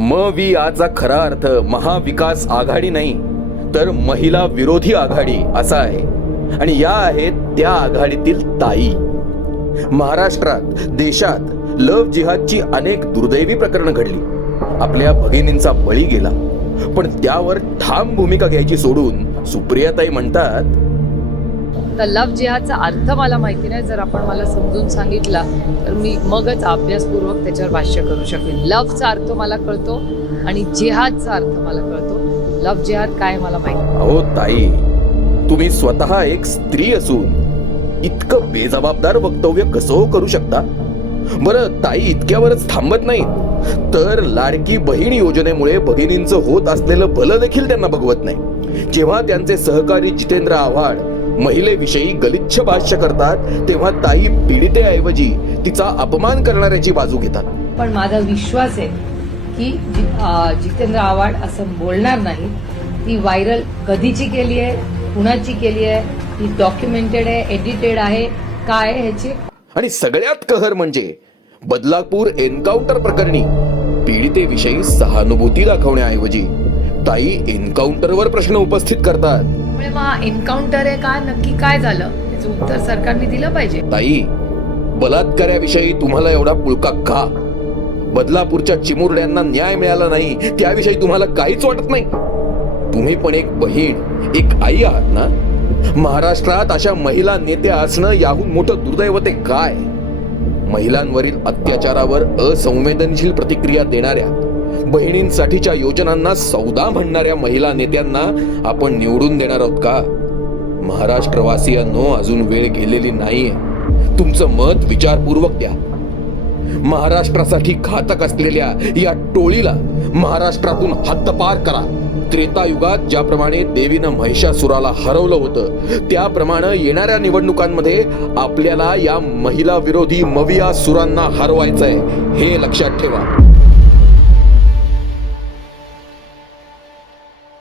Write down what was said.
म वि आचा खरा अर्थ महाविकास आघाडी नाही तर महिला विरोधी आघाडी असा आहे. आणि या आहेत त्या आघाडीतील ताई. महाराष्ट्रात देशात लव जिहादची अनेक दुर्दैवी प्रकरणं घडली. आपल्या भगिनींचा बळी गेला. पण त्यावर ठाम भूमिका घ्यायची सोडून सुप्रियाताई म्हणतात तर लव्ह जेहाचा अर्थ मला माहिती नाही. जर आपण मला समजून सांगितला तर मी मगच अभ्यासपूर्वक त्याच्यावर भाष्य करू शकेन. लव्हचा अर्थ मला कळतो आणि जिहादचा अर्थ मला कळतो. लव्ह जिहाद काय मला माहिती? अहो ताई तुम्ही स्वतः एक स्त्री असून इतकं बेजबाबदार वक्तव्य कसं हो करू शकता? बरं ताई इतक्यावरच थांबत नाहीत. तर लाडकी बहीण योजनेमुळे भगिनींचं होत असलेलं भलं देखील त्यांना बघवत नाही. जेव्हा त्यांचे सहकारी जितेंद्र आव्हाड महिलेविषयी गलिच्छ भाष्य करतात तेव्हा ताई पीडितेऐवजी तिचा अपमान करणाऱ्याची बाजू घेतात. पण माझा विश्वास आहे की जितेंद्र आव्हाड असं बोलणार नाही. ती व्हायरल कधीची केली आहे कुणाची केली आहे ती डॉक्युमेंटेड आहे एडिटेड आहे काय आहे ह्याची? आणि सगळ्यात कहर म्हणजे बदलापूर एन्काउंटर प्रकरणी पीडितेविषयी सहानुभूती दाखवण्याऐवजी ताई एन्काउंटरवर प्रश्न उपस्थित करतात. त्यामुळे मग एन्काउंटर आहे काय नक्की काय झालं? याचं उत्तर सरकारने दिलं पाहिजे. ताई बलात्काराविषयी तुम्हाला एवढा पुळका का? बदलापूरच्या चिमुरड्यांना न्याय मिळाला नाही त्याविषयी तुम्हाला काहीच वाटत नाही. तुम्ही पण एक बहीण एक आई आहात ना? महाराष्ट्रात अशा महिला नेत्या असणं याहून मोठं दुर्दैव ते काय? महिलांवरील अत्याचारावर असंवेदनशील प्रतिक्रिया देणाऱ्या बहिणींसाठीच्या योजनांना सौदा म्हणणाऱ्या महिला नेत्यांना आपण निवडून देणार आहोत का? महाराष्ट्रवासियांनो अजून वेळ गेलेली नाहीये. तुमचं मत विचारपूर्वक द्या. महाराष्ट्रासाठी घातक असलेल्या या टोळीला महाराष्ट्रातून हद्दपार करा. त्रेतायुगात ज्याप्रमाणे देवीनं महिषासुराला हरवलं होतं त्याप्रमाणे येणाऱ्या निवडणुकांमध्ये आपल्याला या महिला विरोधी मविया सुरांना हरवायचंय. हे लक्षात ठेवा.